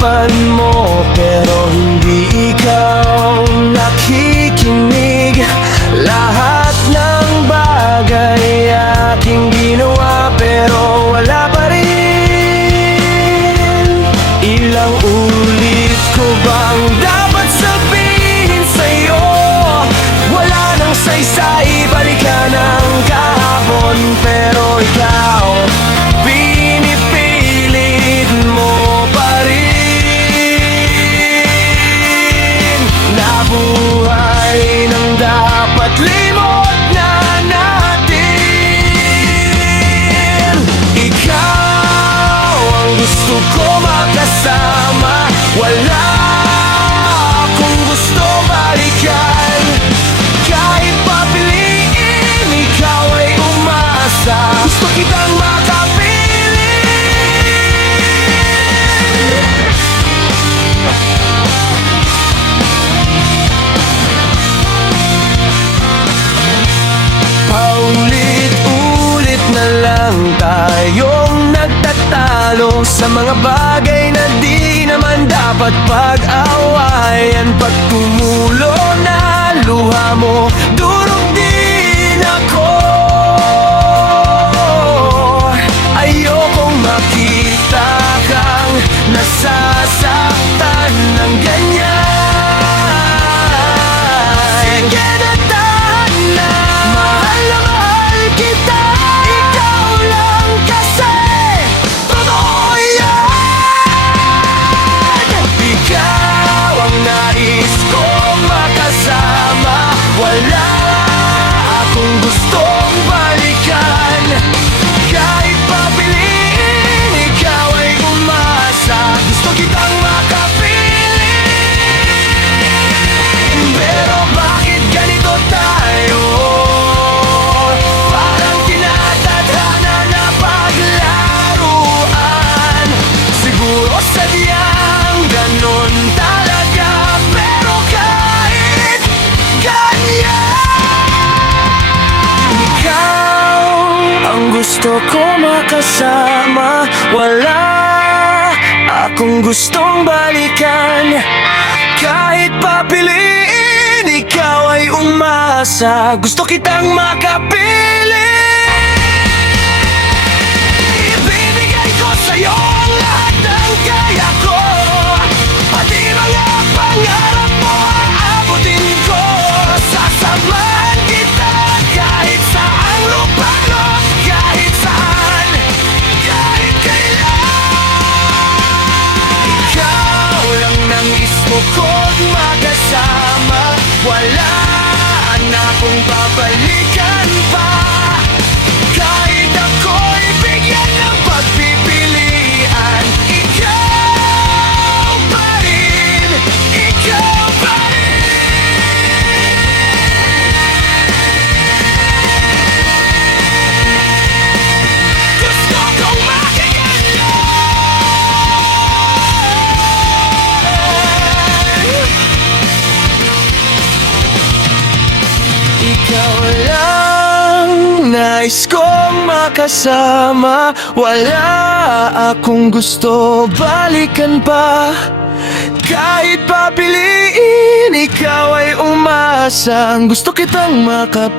harapan mo, pero hindi ikaw nakikinig. Lahat ng bagay aking ginawa, pero wala pa rin. Ilang ulit ko bang dapat sabihin sa'yo? Wala nang saysay, balikan ang kahapon, pero ikaw pinipilit mo pa rin. Nabuhay ng dapat limot na natin. Ikaw ang gusto ko makasama, wala akong gusto balikan. Kahit papiliin, ikaw ay umasa. Gusto kitang makapiling. Paulit-ulit na lang tayong nagtatalo sa mga bagay na di naman dapat pag-awayan. Pag tumulo na luha mo, durog din ako. Ayokong makita kang nasasaktan ng ganyan. Sige na, tahan na, mahal na mahal kita. Ikaw lang kasi, totoo yan. Ikaw ang nais kong makasama, wala akong gustong balikan. Kahit papiliin, ikaw ay umasa. Gusto kitang makapiling. Pero bakit ganito tayo? Parang tinatadhana na paglaruan. Siguro sadyang ganun talaga, pero kahit ganyan, ikaw ang gusto ko makasama, wala akong gustong balikan. Kahit papiliin, ikaw ay umasa. Gusto kitang makapiling. Ibibigay ko sa'yo ang lahat ng kaya ko, pati mga pangarap mo aabutin ko. Sasamahan kita kahit saan lupalop, kahit saan, kahit kailan. Ikaw lang nais mo kong makasama, wala na akong babalikan pa. Kahit ako'y bigyan ng pagpipilian, ikaw pa rin, ikaw pa rin. Gusto kong makiganyan. Ikaw lang nais kong makasama, wala akong gusto balikan pa. Kahit papiliin, ikaw ay umasa. Gusto kitang makapiling.